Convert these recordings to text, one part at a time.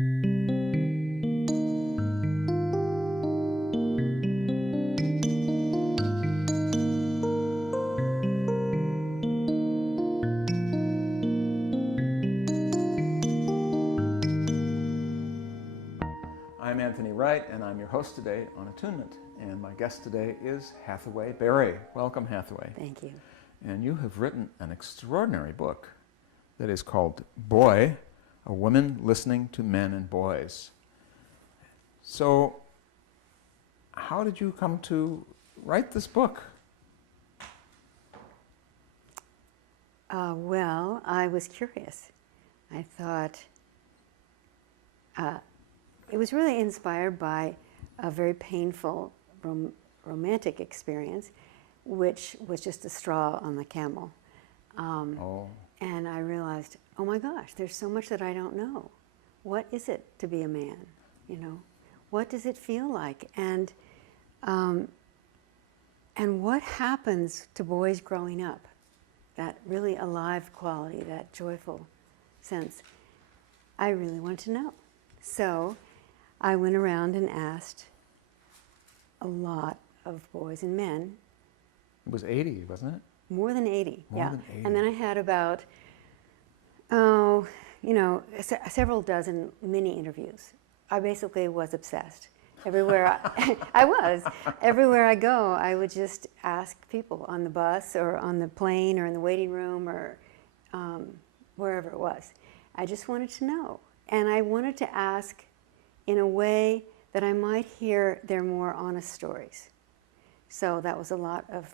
I'm Anthony Wright, and I'm your host today on Attunement. And my guest today is Hathaway Barry. Welcome, Hathaway. Thank you. And you have written an extraordinary book that is called Boy, A Woman Listening to Men and Boys. So, how did you come to write this book? Well, I was curious. I thought it was really inspired by a very painful romantic experience, which was just a straw on the camel. And I realized, oh my gosh, there's so much that I don't know. What is it to be a man? You know, what does it feel like? And what happens to boys growing up? That really alive quality, that joyful sense. I really wanted to know. So I went around and asked a lot of boys and men. It was 80, wasn't it? More than 80, More yeah. than 80. And then I had about, several dozen mini interviews. I basically was obsessed. Everywhere I was. Everywhere I go, I would just ask people on the bus or on the plane or in the waiting room or wherever it was. I just wanted to know. And I wanted to ask in a way that I might hear their more honest stories. So that was a lot of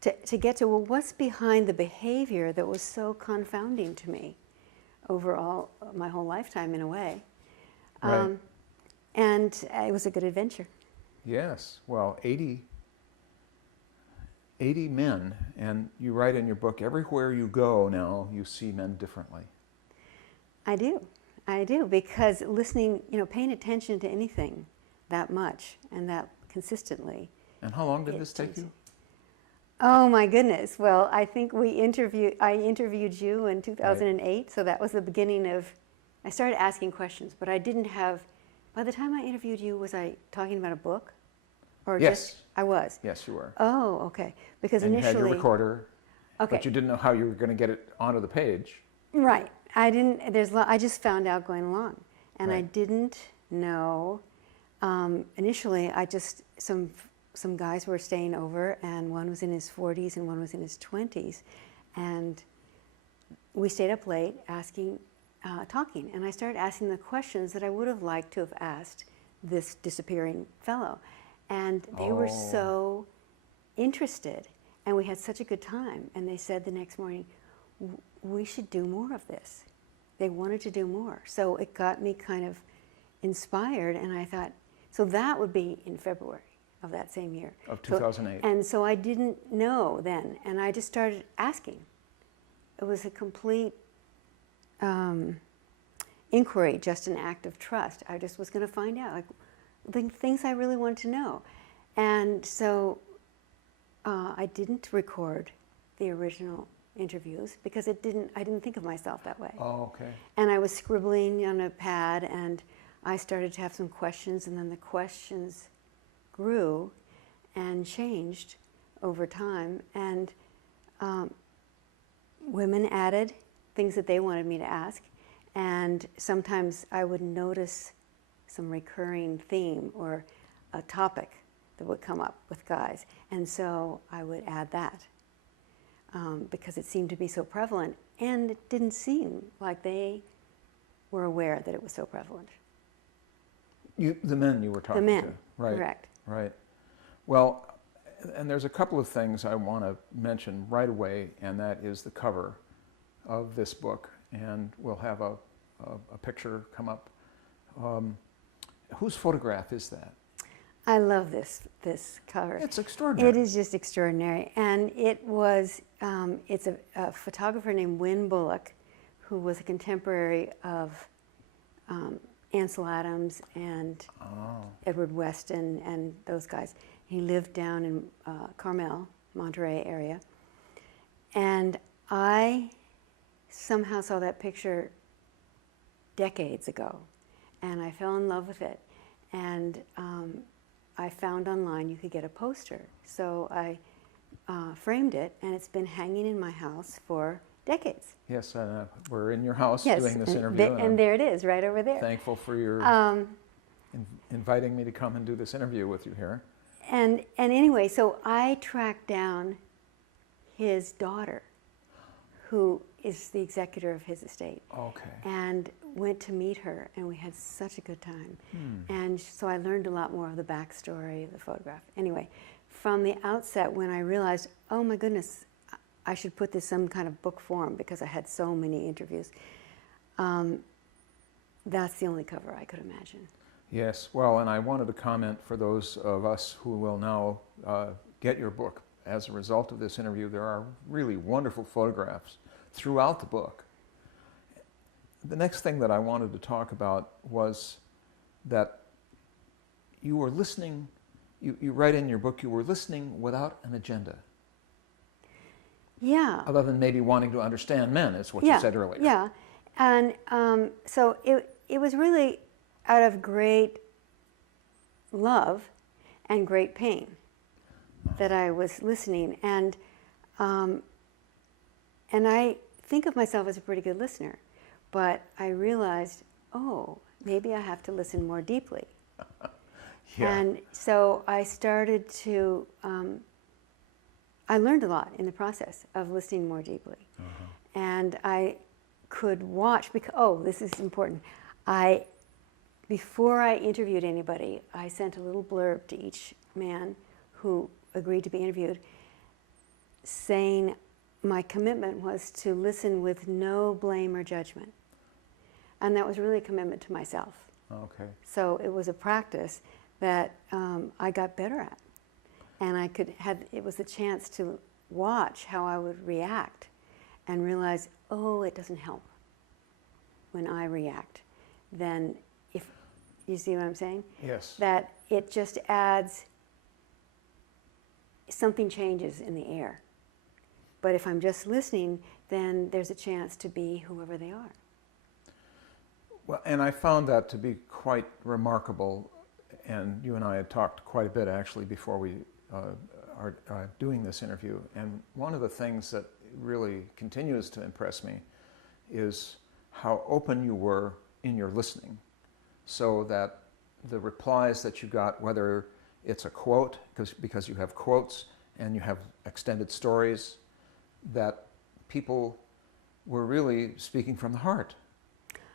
to get to, well, what's behind the behavior that was so confounding to me overall my whole lifetime in a way. Right. And it was a good adventure. Yes. Well, 80 men, and you write in your book, everywhere you go now, you see men differently. I do, because listening, paying attention to anything that much and that consistently. And how long did this take you? Oh my goodness. Well, I think I interviewed you in 2008, right. So that was the beginning of, I started asking questions, but I didn't have, by the time I interviewed you, was I talking about a book? Or yes. Just, I was? Yes, you were. Oh, okay. Because and initially... you had your recorder, okay. But you didn't know how you were going to get it onto the page. Right. I just found out going along. And right. I didn't know, initially, some guys were staying over, and one was in his 40s and one was in his 20s. And we stayed up late talking. And I started asking the questions that I would have liked to have asked this disappearing fellow. And they were so interested, and we had such a good time. And they said the next morning, we should do more of this. They wanted to do more. So it got me kind of inspired, and I thought, so that would be in February of that same year. Of 2008. And so I didn't know then, and I just started asking. It was a complete inquiry, just an act of trust. I just was going to find out, like, things I really wanted to know. And so I didn't record the original interviews because I didn't think of myself that way. Oh, okay. And I was scribbling on a pad, and I started to have some questions, and then the questions grew and changed over time, and women added things that they wanted me to ask, and sometimes I would notice some recurring theme or a topic that would come up with guys, and so I would add that. Because it seemed to be so prevalent, and it didn't seem like they were aware that it was so prevalent. The men you were talking to. The men, right. Correct. Right. Well, and there's a couple of things I want to mention right away, and that is the cover of this book, and we'll have a picture come up. Whose photograph is that? I love this cover. It's extraordinary. It is just extraordinary, and it was. It's a photographer named Wynn Bullock, who was a contemporary of Ansel Adams and Edward Weston and those guys. He lived down in Carmel, Monterey area, and I somehow saw that picture decades ago, and I fell in love with it. And I found online you could get a poster. So I framed it, and it's been hanging in my house for decades. Yes, we're in your house Yes, doing this and interview. and there it is, right over there. Thankful for your inviting me to come and do this interview with you here. And anyway, so I tracked down his daughter, who is the executor of his estate. Okay. And went to meet her, and we had such a good time. And so I learned a lot more of the backstory of the photograph. Anyway, from the outset, when I realized, oh my goodness, I should put this some kind of book form because I had so many interviews, that's the only cover I could imagine. Yes, well, and I wanted to comment for those of us who will now get your book. As a result of this interview, there are really wonderful photographs throughout the book. The next thing that I wanted to talk about was that you were listening, you write in your book, you were listening without an agenda. Yeah. Other than maybe wanting to understand men, is what you said earlier. Yeah, and so it was really out of great love and great pain that I was listening, and I think of myself as a pretty good listener, but I realized, oh, maybe I have to listen more deeply. Yeah. And so I started to, I learned a lot in the process of listening more deeply. And I could watch, because, oh, this is important. Before I interviewed anybody, I sent a little blurb to each man who agreed to be interviewed, saying my commitment was to listen with no blame or judgment. And that was really a commitment to myself. Okay. So it was a practice that I got better at. And it was a chance to watch how I would react and realize, oh, it doesn't help when I react. Then, if you see what I'm saying? Yes. That it just adds, something changes in the air. But if I'm just listening, then there's a chance to be whoever they are. Well, and I found that to be quite remarkable, and you and I had talked quite a bit actually before we are doing this interview. And one of the things that really continues to impress me is how open you were in your listening, so that the replies that you got, whether it's a quote, because you have quotes and you have extended stories, that people were really speaking from the heart.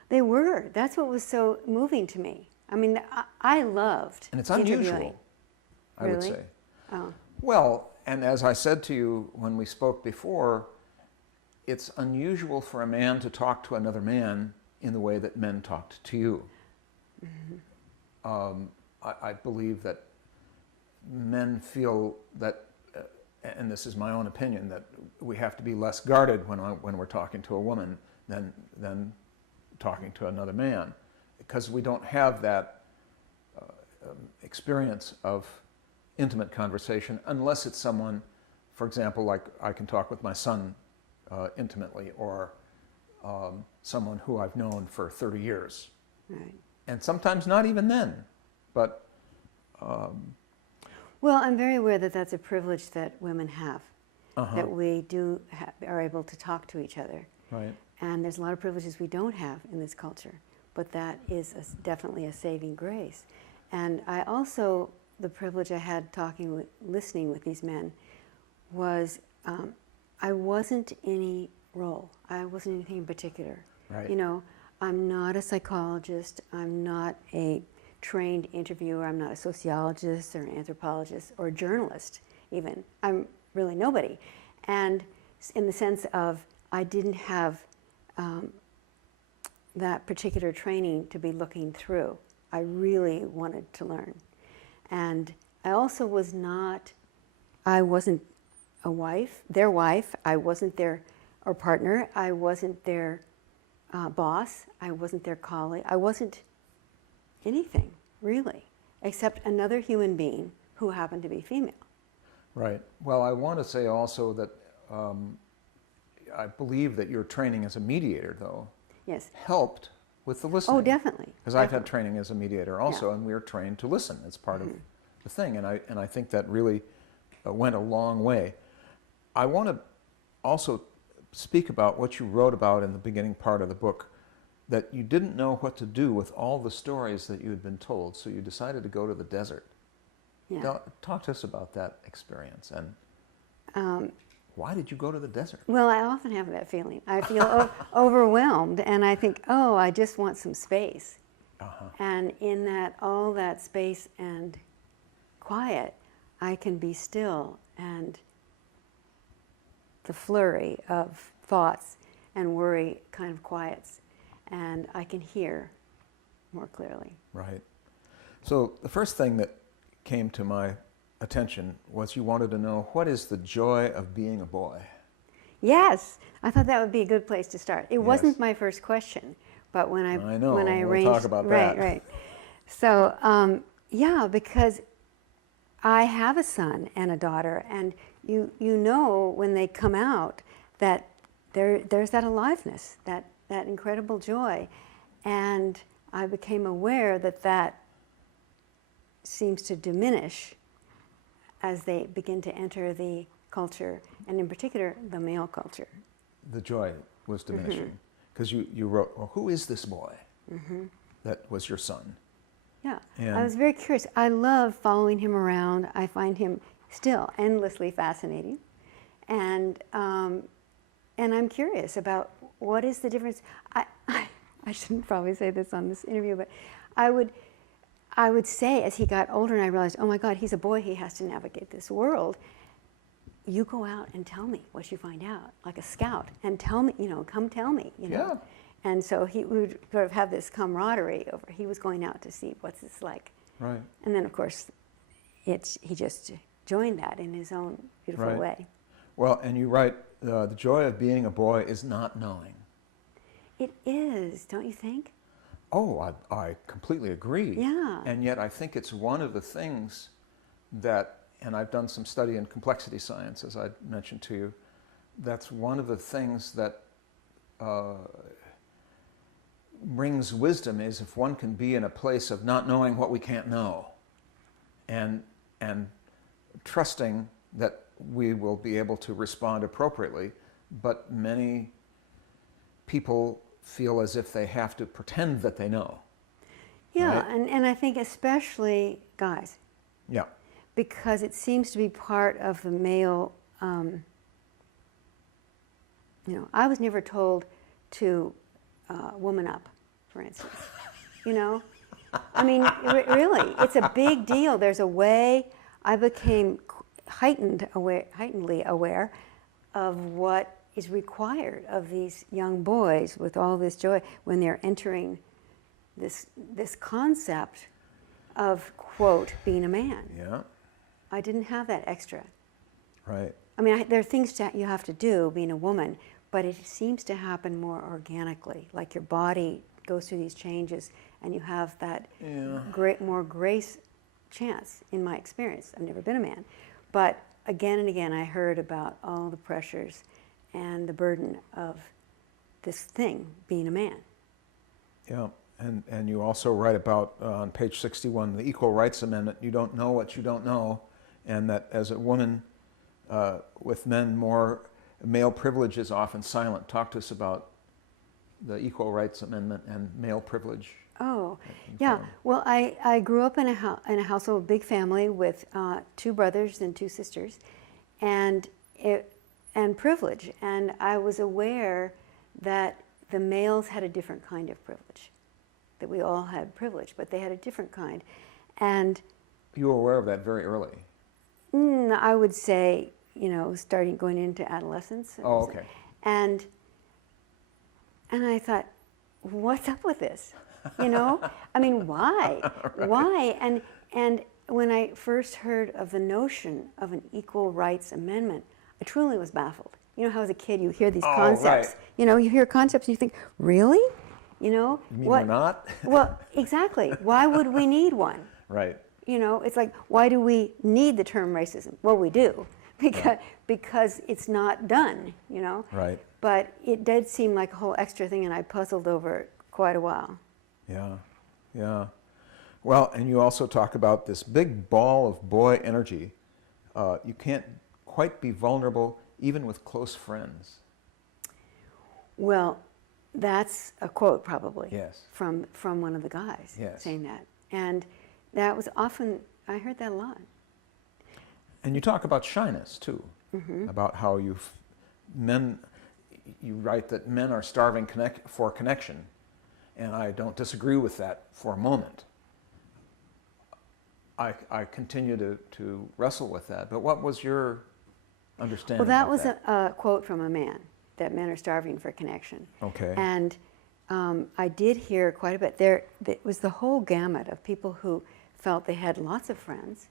They were. That's what was so moving to me. I mean, I loved And it's interviewing. unusual, I would Really? say. Oh. Well, and as I said to you when we spoke before, it's unusual for a man to talk to another man in the way that men talked to you. I believe that men feel that, and this is my own opinion, that we have to be less guarded when we're talking to a woman than talking to another man, because we don't have that experience of intimate conversation unless it's someone, for example, like I can talk with my son intimately, or someone who I've known for 30 years. Right. And sometimes not even then, but... Well, I'm very aware that that's a privilege that women have, that we are able to talk to each other. Right. And there's a lot of privileges we don't have in this culture, but that is definitely a saving grace. And I also, the privilege I had listening with these men was I wasn't any role. I wasn't anything in particular. Right. You know, I'm not a psychologist. I'm not a trained interviewer. I'm not a sociologist or an anthropologist or a journalist even. I'm really nobody. And in the sense of I didn't have that particular training to be looking through. I really wanted to learn. And I also I wasn't a wife, their wife. I wasn't their partner. I wasn't their boss. I wasn't their colleague. I wasn't anything, really, except another human being who happened to be female. Right. Well, I want to say also that I believe that your training as a mediator, though, Yes. helped with the listening. Oh, definitely. Because I've had training as a mediator also, Yeah. and we're trained to listen. It's part of the thing, and I think that really went a long way. I want to also speak about what you wrote about in the beginning part of the book, that you didn't know what to do with all the stories that you had been told, so you decided to go to the desert. Yeah. Now, talk to us about that experience, and why did you go to the desert? Well, I often have that feeling. I feel overwhelmed, and I think, oh, I just want some space. And in that, all that space and quiet, I can be still, and the flurry of thoughts and worry kind of quiets, and I can hear more clearly. Right. So the first thing that came to my attention was you wanted to know, what is the joy of being a boy? Yes, I thought that would be a good place to start. It Yes. wasn't my first question, but when I know, when I we'll arranged, talk about that. Right. So yeah, because I have a son and a daughter, and you know when they come out that there's that aliveness, that incredible joy, and I became aware that seems to diminish as they begin to enter the culture, and in particular the male culture. The joy was diminishing. Because you wrote, well, who is this boy? That was your son. Yeah, And I was very curious. I love following him around. I find him still endlessly fascinating, and I'm curious about what is the difference. I shouldn't probably say this on this interview, but I would say as he got older and I realized, oh my God, he's a boy. He has to navigate this world. You go out and tell me what you find out, like a scout, and tell me, come tell me, Yeah. And so he would sort of have this camaraderie over. He was going out to see what's this like. Right. And then, of course, he just joined that in his own beautiful Right. way. Well, and you write, the joy of being a boy is not knowing. It is, don't you think? Oh, I completely agree. Yeah. And yet I think it's one of the things that, and I've done some study in complexity science, as I mentioned to you, that's one of the things that brings wisdom, is if one can be in a place of not knowing what we can't know, and trusting that we will be able to respond appropriately. But many people feel as if they have to pretend that they know. Yeah, Right. and I think especially guys, Yeah. because it seems to be part of the male, I was never told to woman up, for instance. I mean, really, it's a big deal. There's a way. I became heightenedly aware of what is required of these young boys with all this joy when they're entering this concept of, quote, being a man. Yeah. I didn't have that extra. Right. I mean, there are things that you have to do being a woman, but it seems to happen more organically, like your body goes through these changes and you have that more grace chance, in my experience. I've never been a man. But again and again, I heard about all the pressures and the burden of this thing, being a man. Yeah. And you also write about, on page 61, the Equal Rights Amendment, you don't know what you don't know, and that as a woman, with men, more male privilege is often silent. Talk to us about the Equal Rights Amendment and male privilege. Oh, yeah. Well, I grew up in a household, a big family with 2 brothers and 2 sisters, and privilege. And I was aware that the males had a different kind of privilege, that we all had privilege, but they had a different kind. And You were aware of that very early. I would say, starting going into adolescence. Oh, okay. And I thought, what's up with this? I mean, why? Right. Why? And when I first heard of the notion of an Equal Rights Amendment, I truly was baffled. You know how as a kid you hear these concepts. Right. You hear concepts and you think, really? You mean we're not? Well, exactly. Why would we need one? Right. It's like, why do we need the term racism? Well, we do, because it's not done, Right. But it did seem like a whole extra thing, and I puzzled over it quite a while. Yeah, yeah. Well, and you also talk about this big ball of boy energy. You can't quite be vulnerable even with close friends. Well, that's a quote probably. Yes. From one of the guys. Yes. Saying that. And that was often, I heard that a lot. And you talk about shyness too, about how you write that men are starving for connection, and I don't disagree with that for a moment. I continue to wrestle with that, but what was your understanding? Well, that of was that? a quote from a man, that men are starving for connection. Okay. And I did hear quite a bit. There was the whole gamut of people who felt they had lots of friends,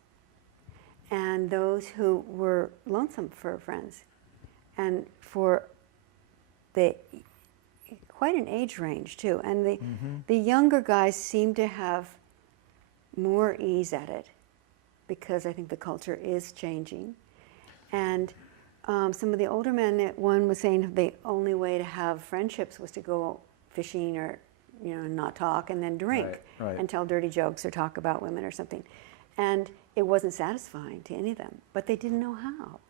and those who were lonesome for friends, and for quite an age range too. And the younger guys seem to have more ease at it, because I think the culture is changing. And some of the older men, one was saying the only way to have friendships was to go fishing or, not talk, and then drink Right. and tell dirty jokes or talk about women or something. And it wasn't satisfying to any of them, but they didn't know how.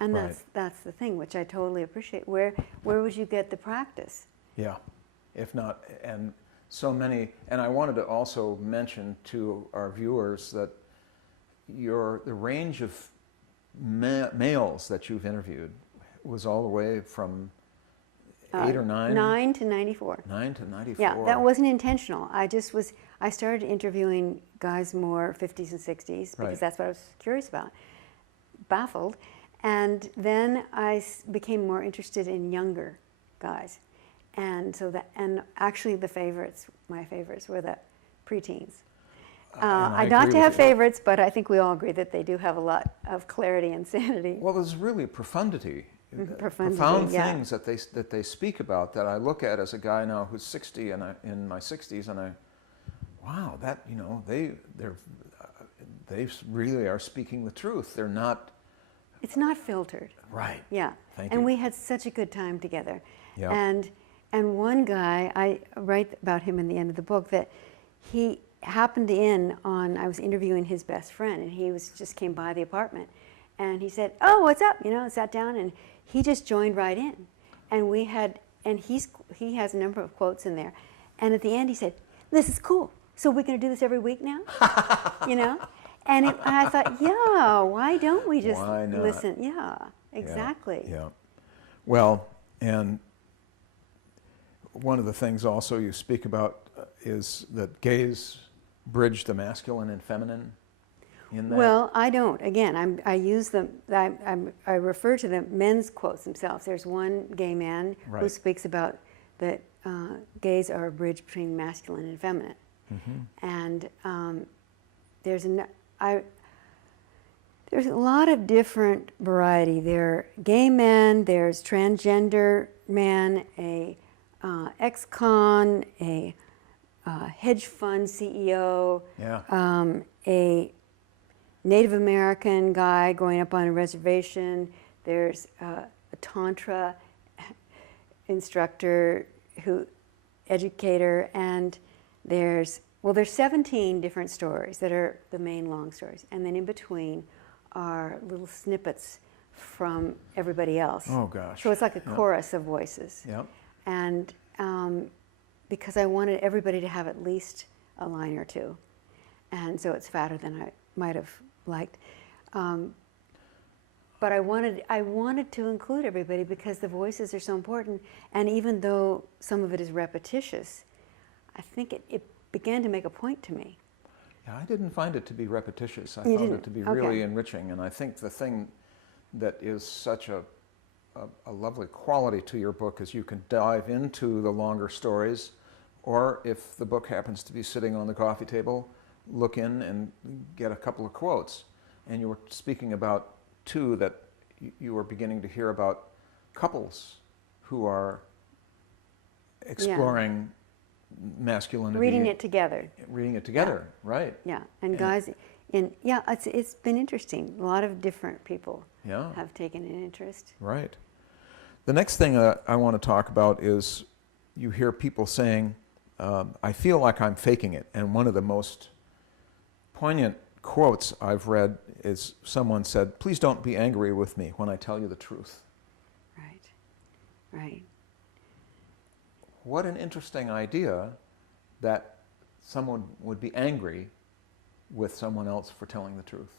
And Right. that's the thing, which I totally appreciate. Where would you get the practice? Yeah, if not, and so many, and I wanted to also mention to our viewers that the range of males that you've interviewed was all the way from 8 or 9? 9 to 94. 9 to 94. Yeah, that wasn't intentional. I started interviewing guys more 50s and 60s, because Right. that's what I was curious about, baffled. And then I became more interested in younger guys. And actually my favorites were the preteens. I got to have favorites, but I think we all agree that they do have a lot of clarity and sanity. Well, there's really profundity. Profundity, Profound yeah. things that they speak about that I look at as a guy now who's 60 and in my 60s, and wow, that they really are speaking the truth. They're not. It's not filtered. Right. Yeah. Thank and you. we had such a good time together. Yeah. And one guy, I write about him in the end of the book, that he happened I was interviewing his best friend, and he just came by the apartment, and he said, "Oh, what's up?" Sat down, and he just joined right in. And he has a number of quotes in there. And at the end he said, "This is cool. So we're going to do this every week now?" And I thought, yeah, why don't we just Why not? listen? Yeah, exactly. Yeah. Well, and one of the things also you speak about is that gays bridge the masculine and feminine in that. Well, I don't. Again, I use them. I refer to the men's quotes themselves. There's one gay man who Right. speaks about that gays are a bridge between masculine and feminine. And there's a lot of different variety. There are gay men, there's transgender man, a ex-con, a hedge fund CEO, Yeah. a Native American guy growing up on a reservation. There's a Tantra instructor, educator, and there's 17 different stories that are the main long stories. And then in between are little snippets from everybody else. Oh, gosh. So it's like a Yeah. chorus of voices. Yep. And because I wanted everybody to have at least a line or two. And so it's fatter than I might have liked. But I wanted to include everybody because the voices are so important. And even though some of it is repetitious, I think it began to make a point to me. Yeah, I didn't find it to be repetitious. I You found didn't? it to be Okay. really enriching. And I think the thing that is such a lovely quality to your book is you can dive into the longer stories, or if the book happens to be sitting on the coffee table, look in and get a couple of quotes. And you were speaking about two that you were beginning to hear about couples who are exploring masculinity. Reading it together. Reading it together, right. Yeah, and guys, it's been interesting. A lot of different people Yeah. have taken an interest. Right. The next thing I want to talk about is you hear people saying, I feel like I'm faking it. And one of the most poignant quotes I've read is someone said, please don't be angry with me when I tell you the truth. Right. Right. What an interesting idea that someone would be angry with someone else for telling the truth.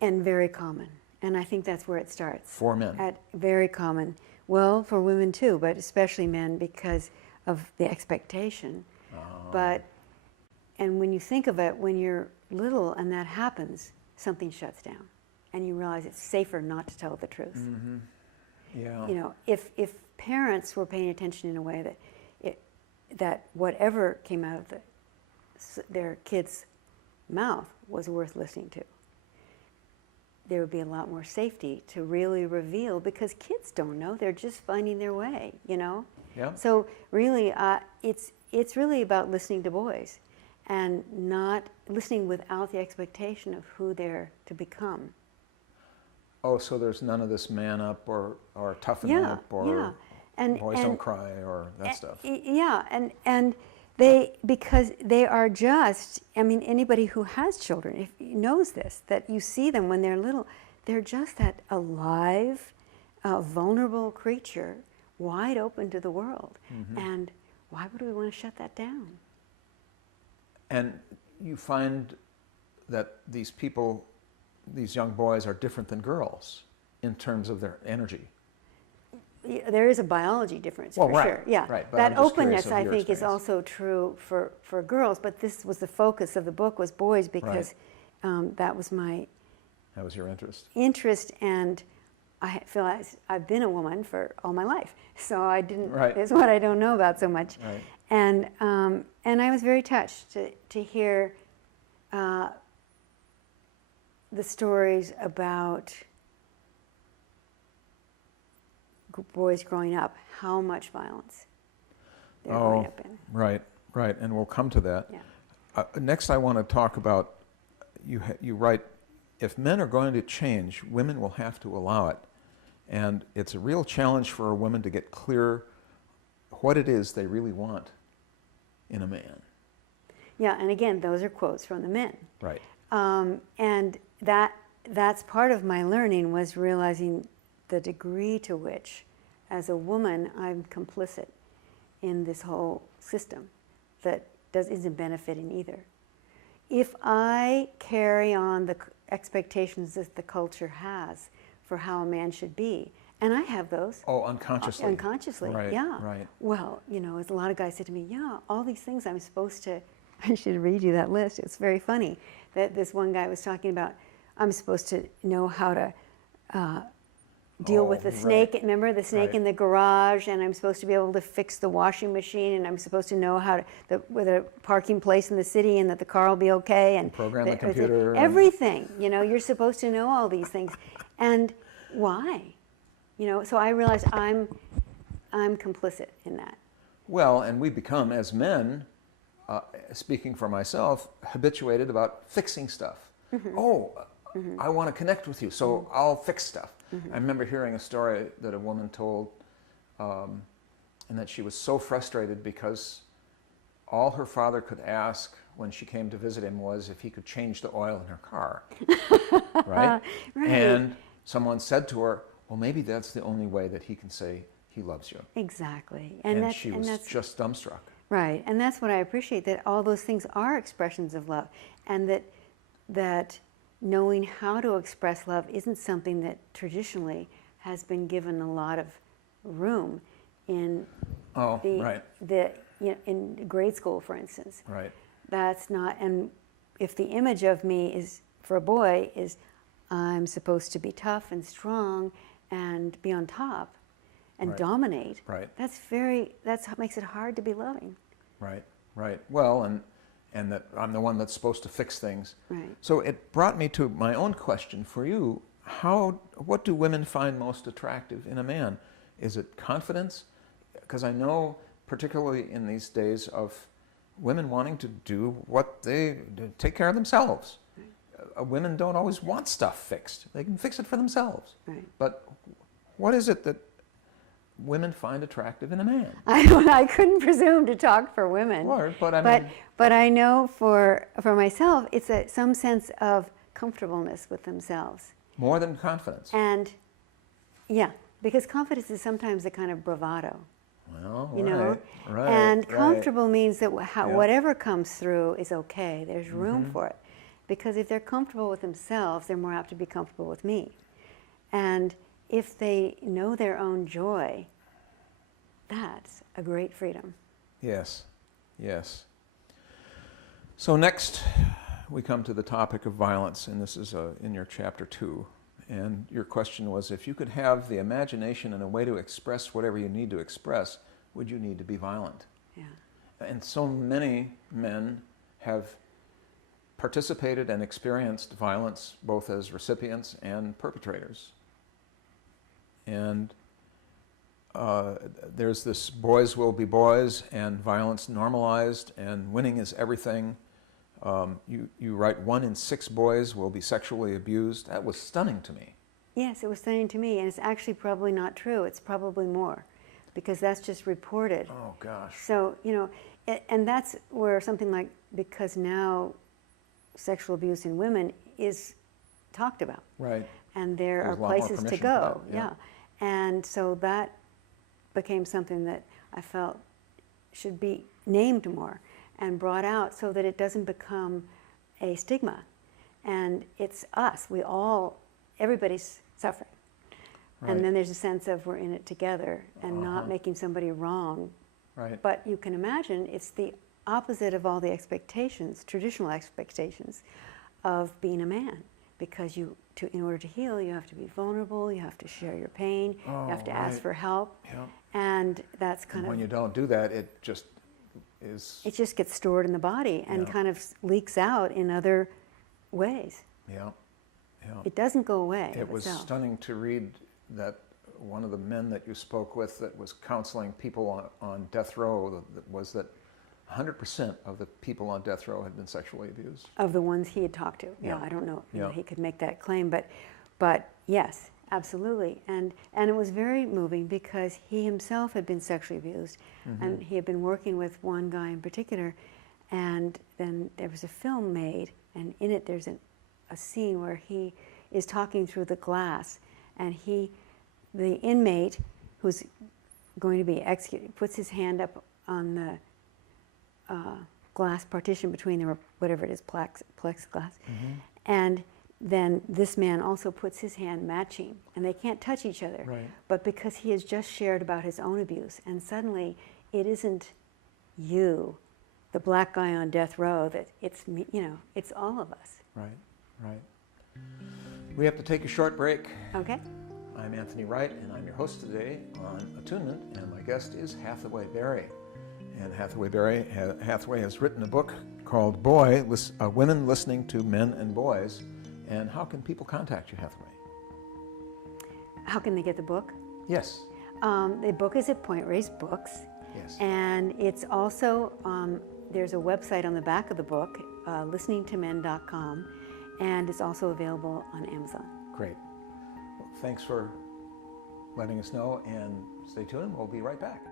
And very common. And I think that's where it starts. For men. Very common. Well, for women too, but especially men because of the expectation. And when you think of it, when you're little and that happens, something shuts down. And you realize it's safer not to tell the truth. Mm-hmm. Yeah. You know, if parents were paying attention in a way that whatever came out of their kid's mouth was worth listening to, there would be a lot more safety to really reveal, because kids don't know, they're just finding their way, you know? Yeah. So really, it's really about listening to boys and not listening without the expectation of who they're to become. Oh, so there's none of this man up or toughen up or and boys don't cry or that stuff. Yeah, and they, because they are just, I mean, anybody who has children knows this, that you see them when they're little, they're just that alive, vulnerable creature, wide open to the world. Mm-hmm. And why would we want to shut that down? And you find that these people, these young boys, are different than girls in terms of their energy. There is a biology difference, well, for right, sure. Yeah, right, that openness, I think, is also true for girls. But this was the focus of the book, was boys, because that was my... That was your interest. Interest, and I feel I've been a woman for all my life, so I didn't... Right. It's what I don't know about so much. Right. And I was very touched to hear the stories about boys growing up, how much violence they're growing up in. Right, and we'll come to that. Yeah. Next I want to talk about, you write, if men are going to change, women will have to allow it. And it's a real challenge for a woman to get clear what it is they really want in a man. Yeah, and again, those are quotes from the men. Right. And that's part of my learning, was realizing the degree to which, as a woman, I'm complicit in this whole system that isn't benefiting either. If I carry on the expectations that the culture has for how a man should be, and I have those. Oh, unconsciously. Unconsciously, right, yeah. Right. Well, you know, as a lot of guys said to me, yeah, all these things I'm supposed to, I should read you that list. It's very funny that this one guy was talking about, I'm supposed to know how to deal with the snake. Right. Remember the snake in the garage, and I'm supposed to be able to fix the washing machine, and I'm supposed to know how to with a parking place in the city, and that the car will be okay, and program the computer. Everything. You know, you're supposed to know all these things, and why? You know, so I realized I'm complicit in that. Well, and we become, as men, speaking for myself, habituated about fixing stuff. Mm-hmm. Mm-hmm. I want to connect with you, so I'll fix stuff. Mm-hmm. I remember hearing a story that a woman told, and that she was so frustrated because all her father could ask when she came to visit him was if he could change the oil in her car. Right? Right. And someone said to her, well, maybe that's the only way that he can say he loves you. Exactly. And she was just dumbstruck. Right. And that's what I appreciate, that all those things are expressions of love, and that knowing how to express love isn't something that traditionally has been given a lot of room in in grade school, for instance. Right. That's not, and if the image of me is, for a boy, is I'm supposed to be tough and strong and be on top and dominate. Right. That's what makes it hard to be loving. Right. Well, and that I'm the one that's supposed to fix things. Right. So it brought me to my own question for you. What do women find most attractive in a man? Is it confidence? Because I know, particularly in these days of women wanting to do take care of themselves. Right. Women don't always want stuff fixed. They can fix it for themselves. Right. But what is it that women find attractive in a man. I couldn't presume to talk for women. But I mean, but I know for myself, it's some sense of comfortableness with themselves. more than confidence. And yeah, because confidence is sometimes a kind of bravado. Well, You know, right, and right. comfortable means that Yeah. whatever comes through is okay. There's room for it, because if they're comfortable with themselves, they're more apt to be comfortable with me. And if they know their own joy, that's a great freedom. Yes, yes. So next, we come to the topic of violence, and this is in your chapter 2. And your question was, if you could have the imagination and a way to express whatever you need to express, would you need to be violent? Yeah. And so many men have participated and experienced violence both as recipients and perpetrators. And there's this boys will be boys and violence normalized and winning is everything. You write 1 in 6 boys will be sexually abused. That was stunning to me. Yes, it was stunning to me, and it's actually probably not true. It's probably more, because that's just reported. Oh, gosh. So, you know, and that's where something like, because now sexual abuse in women is talked about. Right. And there There's are a lot more places to permission go. for that, yeah. And so that became something that I felt should be named more and brought out, so that it doesn't become a stigma. And it's us. Everybody's suffering. Right. And then there's a sense of we're in it together and not making somebody wrong. Right. But you can imagine it's the opposite of all the expectations, traditional expectations of being a man. Because in order to heal, you have to be vulnerable, you have to share your pain, you have to ask for help. Yeah. And that's kind And of... when you don't do that, it just is... It just gets stored in the body and kind of leaks out in other ways. Yeah. Yeah. It doesn't go away. It was itself. stunning to read that one of the men that you spoke with that was counseling people on death row was that 100% of the people on death row had been sexually abused. Of the ones he had talked to. Yeah. I don't know. Yeah. He could make that claim, but yes, absolutely. And it was very moving because he himself had been sexually abused, and he had been working with one guy in particular, and then there was a film made, and in it there's a scene where he is talking through the glass, and the inmate who's going to be executed puts his hand up on the glass partition between the, whatever it is, plexiglass, and then this man also puts his hand matching, and they can't touch each other. Right. But because he has just shared about his own abuse, and suddenly it isn't you, the black guy on death row, that it's me, it's all of us. Right, right. We have to take a short break. Okay. I'm Anthony Wright, and I'm your host today on Attunement, and my guest is Hathaway Barry. And Hathaway has written a book called Boy, Women Listening to Men and Boys. And how can people contact you, Hathaway? How can they get the book? Yes. The book is at Point Reyes Books. Yes. And it's also, there's a website on the back of the book, listeningtomen.com, and it's also available on Amazon. Great. Well, thanks for letting us know, and stay tuned. We'll be right back.